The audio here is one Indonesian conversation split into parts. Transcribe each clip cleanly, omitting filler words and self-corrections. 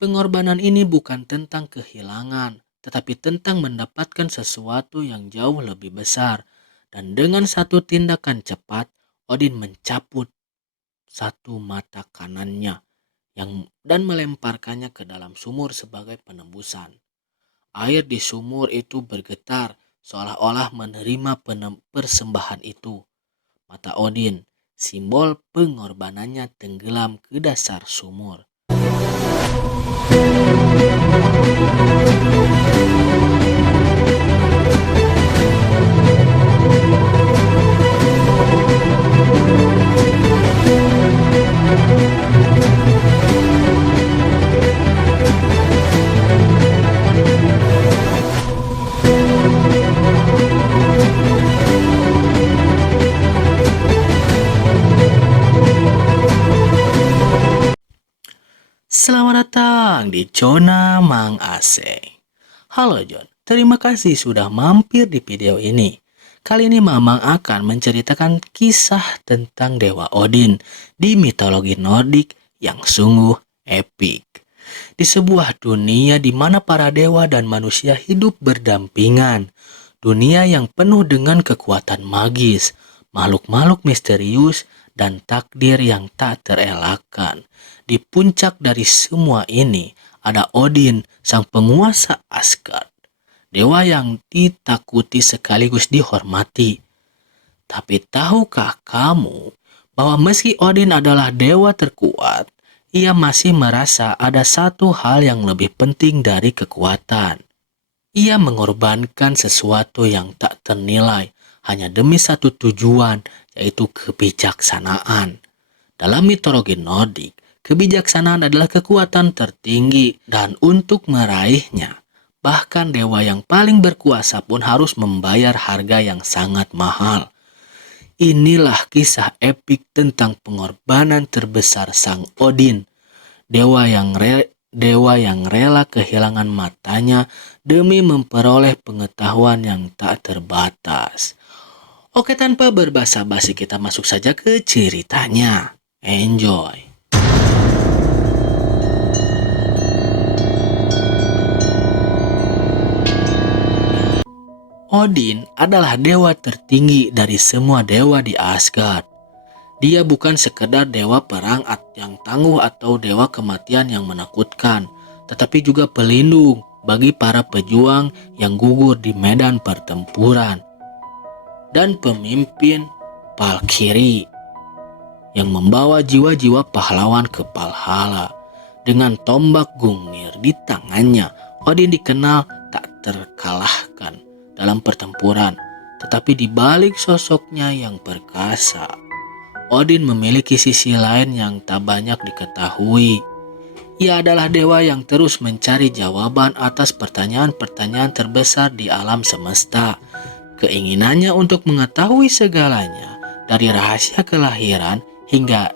Pengorbanan ini bukan tentang kehilangan, tetapi tentang mendapatkan sesuatu yang jauh lebih besar. Dan dengan satu tindakan cepat, Odin mencabut satu mata kanannya dan melemparkannya ke dalam sumur sebagai penembusan. Air di sumur itu bergetar seolah-olah menerima persembahan itu. Mata Odin, simbol pengorbanannya, tenggelam ke dasar sumur. Selamat datang di Zona Mang Aseng. Halo John, terima kasih sudah mampir di video ini. Kali ini Mamang akan menceritakan kisah tentang Dewa Odin di mitologi Nordik yang sungguh epik. Di sebuah dunia di mana para dewa dan manusia hidup berdampingan. Dunia yang penuh dengan kekuatan magis, makhluk-makhluk misterius, dan takdir yang tak terelakkan. Di puncak dari semua ini ada Odin, sang penguasa Asgard. Dewa yang ditakuti sekaligus dihormati. Tapi tahukah kamu bahwa meski Odin adalah dewa terkuat, ia masih merasa ada satu hal yang lebih penting dari kekuatan. Ia mengorbankan sesuatu yang tak ternilai hanya demi satu tujuan, yaitu kebijaksanaan. Dalam mitologi Nordik, kebijaksanaan adalah kekuatan tertinggi, dan untuk meraihnya, bahkan dewa yang paling berkuasa pun harus membayar harga yang sangat mahal. Inilah kisah epik tentang pengorbanan terbesar sang Odin, dewa yang rela kehilangan matanya demi memperoleh pengetahuan yang tak terbatas. Oke, tanpa berbasa-basi kita masuk saja ke ceritanya. Enjoy. Odin adalah dewa tertinggi dari semua dewa di Asgard. Dia bukan sekedar dewa perang yang tangguh atau dewa kematian yang menakutkan, tetapi juga pelindung bagi para pejuang yang gugur di medan pertempuran. Dan pemimpin Valkyrie yang membawa jiwa-jiwa pahlawan ke Valhalla. Dengan tombak Gungnir di tangannya, Odin dikenal tak terkalahkan dalam pertempuran, tetapi di balik sosoknya yang perkasa, Odin memiliki sisi lain yang tak banyak diketahui. Ia adalah dewa yang terus mencari jawaban atas pertanyaan-pertanyaan terbesar di alam semesta. Keinginannya untuk mengetahui segalanya, dari rahasia kelahiran hingga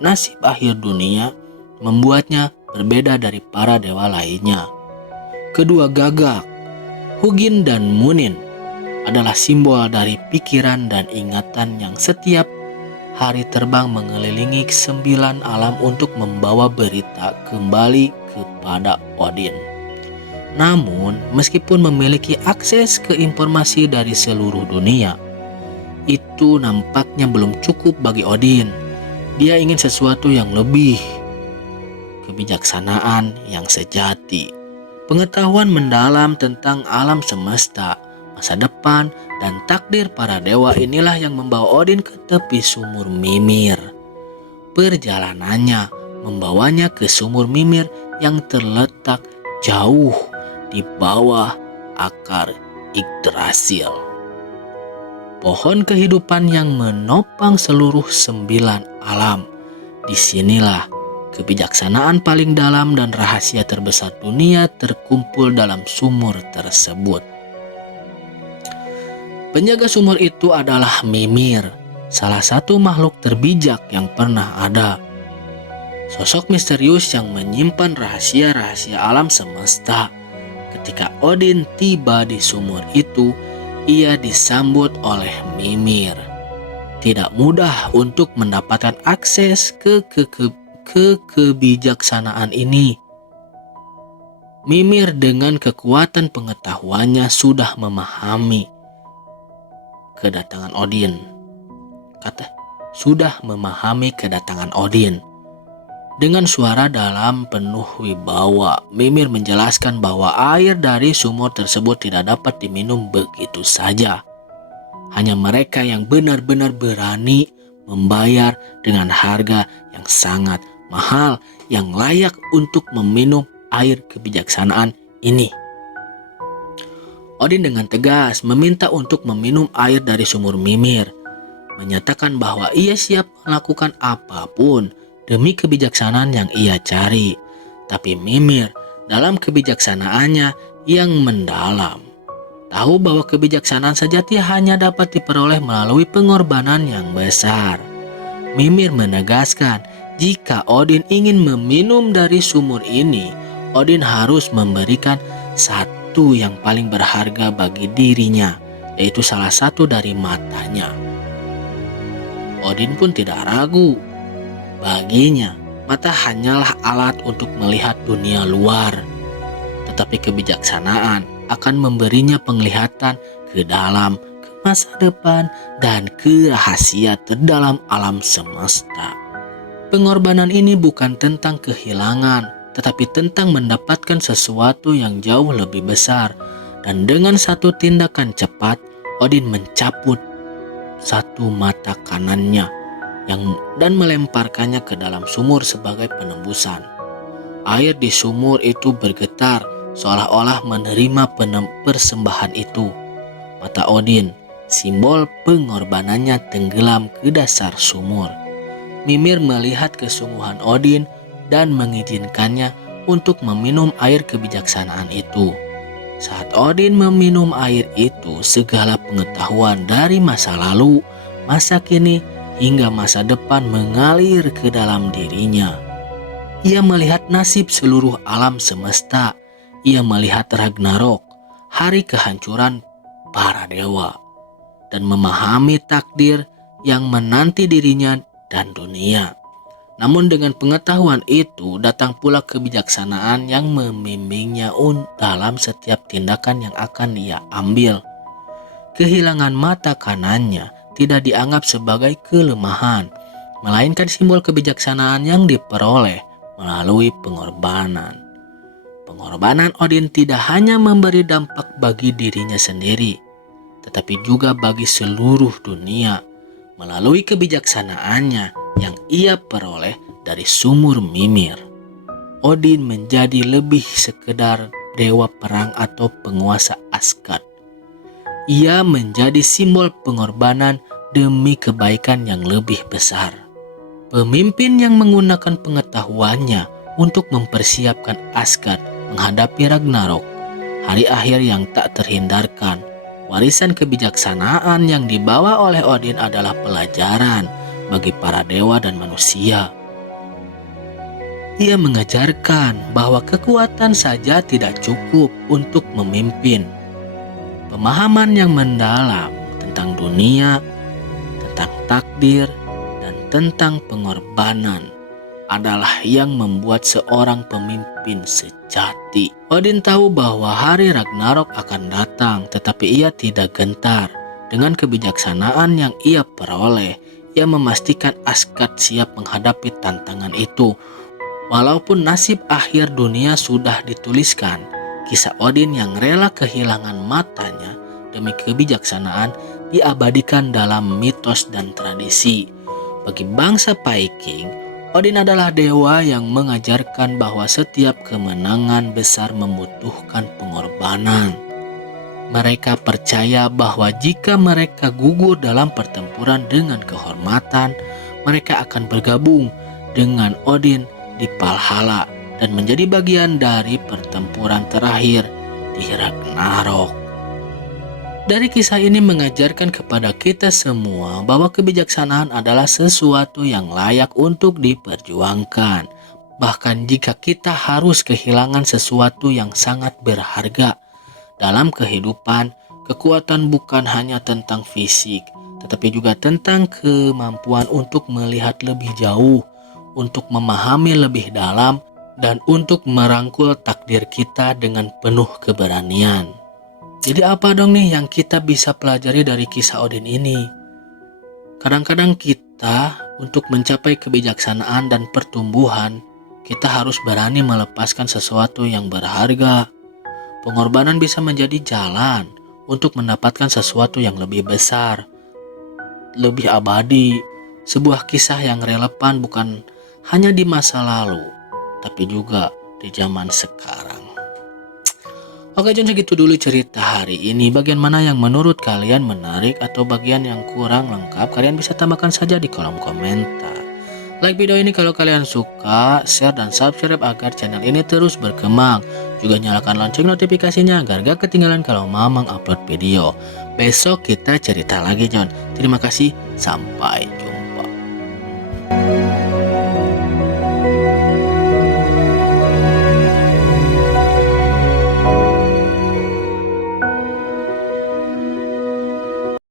nasib akhir dunia, membuatnya berbeda dari para dewa lainnya. Kedua gagak, Hugin dan Munin, adalah simbol dari pikiran dan ingatan yang setiap hari terbang mengelilingi 9 alam untuk membawa berita kembali kepada Odin. Namun, meskipun memiliki akses ke informasi dari seluruh dunia, itu nampaknya belum cukup bagi Odin. Dia ingin sesuatu yang lebih, kebijaksanaan yang sejati, pengetahuan mendalam tentang alam semesta, masa depan, dan takdir para dewa. Inilah yang membawa Odin ke tepi sumur Mimir. Perjalanannya membawanya ke sumur Mimir yang terletak jauh di bawah akar Yggdrasil, pohon kehidupan yang menopang seluruh 9 alam. Disinilah kebijaksanaan paling dalam dan rahasia terbesar dunia terkumpul dalam sumur tersebut. Penjaga sumur itu adalah Mimir, salah satu makhluk terbijak yang pernah ada. Sosok misterius yang menyimpan rahasia-rahasia alam semesta. Ketika Odin tiba di sumur itu, ia disambut oleh Mimir. Tidak mudah untuk mendapatkan akses ke kebijaksanaan ini. Mimir dengan kekuatan pengetahuannya sudah memahami kedatangan Odin. Sudah memahami kedatangan Odin. Dengan suara dalam penuh wibawa, Mimir menjelaskan bahwa air dari sumur tersebut tidak dapat diminum begitu saja. Hanya mereka yang benar-benar berani membayar dengan harga yang sangat mahal yang layak untuk meminum air kebijaksanaan ini. Odin dengan tegas meminta untuk meminum air dari sumur Mimir, menyatakan bahwa ia siap melakukan apapun demi kebijaksanaan yang ia cari. Tapi Mimir dalam kebijaksanaannya yang mendalam tahu bahwa kebijaksanaan sejati hanya dapat diperoleh melalui pengorbanan yang besar. Mimir menegaskan jika Odin ingin meminum dari sumur ini, Odin harus memberikan satu yang paling berharga bagi dirinya, yaitu salah satu dari matanya. Odin pun tidak ragu. Baginya, mata hanyalah alat untuk melihat dunia luar. Tetapi kebijaksanaan akan memberinya penglihatan ke dalam, ke masa depan, dan ke rahasia terdalam alam semesta. Pengorbanan ini bukan tentang kehilangan, tetapi tentang mendapatkan sesuatu yang jauh lebih besar. Dan dengan satu tindakan cepat, Odin mencabut satu mata kanannya dan melemparkannya ke dalam sumur sebagai penembusan. Air di sumur itu bergetar seolah-olah menerima persembahan itu. Mata Odin, simbol pengorbanannya, tenggelam ke dasar sumur. Mimir melihat kesungguhan Odin dan mengizinkannya untuk meminum air kebijaksanaan itu. Saat Odin meminum air itu, segala pengetahuan dari masa lalu, masa kini, hingga masa depan mengalir ke dalam dirinya. Ia melihat nasib seluruh alam semesta. Ia melihat Ragnarok, hari kehancuran para dewa, dan memahami takdir yang menanti dirinya dan dunia. Namun dengan pengetahuan itu datang pula kebijaksanaan yang membimbingnya dalam setiap tindakan yang akan ia ambil. Kehilangan mata kanannya tidak dianggap sebagai kelemahan, melainkan simbol kebijaksanaan yang diperoleh melalui pengorbanan. Pengorbanan Odin tidak hanya memberi dampak bagi dirinya sendiri, tetapi juga bagi seluruh dunia melalui kebijaksanaannya yang ia peroleh dari sumur Mimir. Odin menjadi lebih sekedar dewa perang atau penguasa Asgard. Ia menjadi simbol pengorbanan demi kebaikan yang lebih besar. Pemimpin yang menggunakan pengetahuannya untuk mempersiapkan Asgard menghadapi Ragnarok, hari akhir yang tak terhindarkan. Warisan kebijaksanaan yang dibawa oleh Odin adalah pelajaran bagi para dewa dan manusia. Ia mengajarkan bahwa kekuatan saja tidak cukup untuk memimpin. Pemahaman yang mendalam tentang dunia, tentang takdir, dan tentang pengorbanan adalah yang membuat seorang pemimpin sejati. Odin tahu bahwa hari Ragnarok akan datang, tetapi ia tidak gentar. Dengan kebijaksanaan yang ia peroleh, ia memastikan Asgard siap menghadapi tantangan itu. Walaupun nasib akhir dunia sudah dituliskan, kisah Odin yang rela kehilangan matanya demi kebijaksanaan diabadikan dalam mitos dan tradisi. Bagi bangsa Viking, Odin adalah dewa yang mengajarkan bahwa setiap kemenangan besar membutuhkan pengorbanan. Mereka percaya bahwa jika mereka gugur dalam pertempuran dengan kehormatan, mereka akan bergabung dengan Odin di Valhalla dan menjadi bagian dari pertempuran terakhir di Ragnarok. Dari kisah ini mengajarkan kepada kita semua bahwa kebijaksanaan adalah sesuatu yang layak untuk diperjuangkan. Bahkan jika kita harus kehilangan sesuatu yang sangat berharga dalam kehidupan, kekuatan bukan hanya tentang fisik, tetapi juga tentang kemampuan untuk melihat lebih jauh, untuk memahami lebih dalam, dan untuk merangkul takdir kita dengan penuh keberanian. Jadi apa dong nih yang kita bisa pelajari dari kisah Odin ini? Kadang-kadang kita untuk mencapai kebijaksanaan dan pertumbuhan, kita harus berani melepaskan sesuatu yang berharga. Pengorbanan bisa menjadi jalan untuk mendapatkan sesuatu yang lebih besar, lebih abadi. Sebuah kisah yang relevan bukan hanya di masa lalu, tapi juga di zaman sekarang. Oke Jon, segitu dulu cerita hari ini. Bagian mana yang menurut kalian menarik atau bagian yang kurang lengkap, kalian bisa tambahkan saja di kolom komentar. Like video ini kalau kalian suka, share dan subscribe agar channel ini terus berkembang. Juga nyalakan lonceng notifikasinya agar gak ketinggalan kalau Mamang upload video. Besok kita cerita lagi Jon. Terima kasih, sampai jumpa.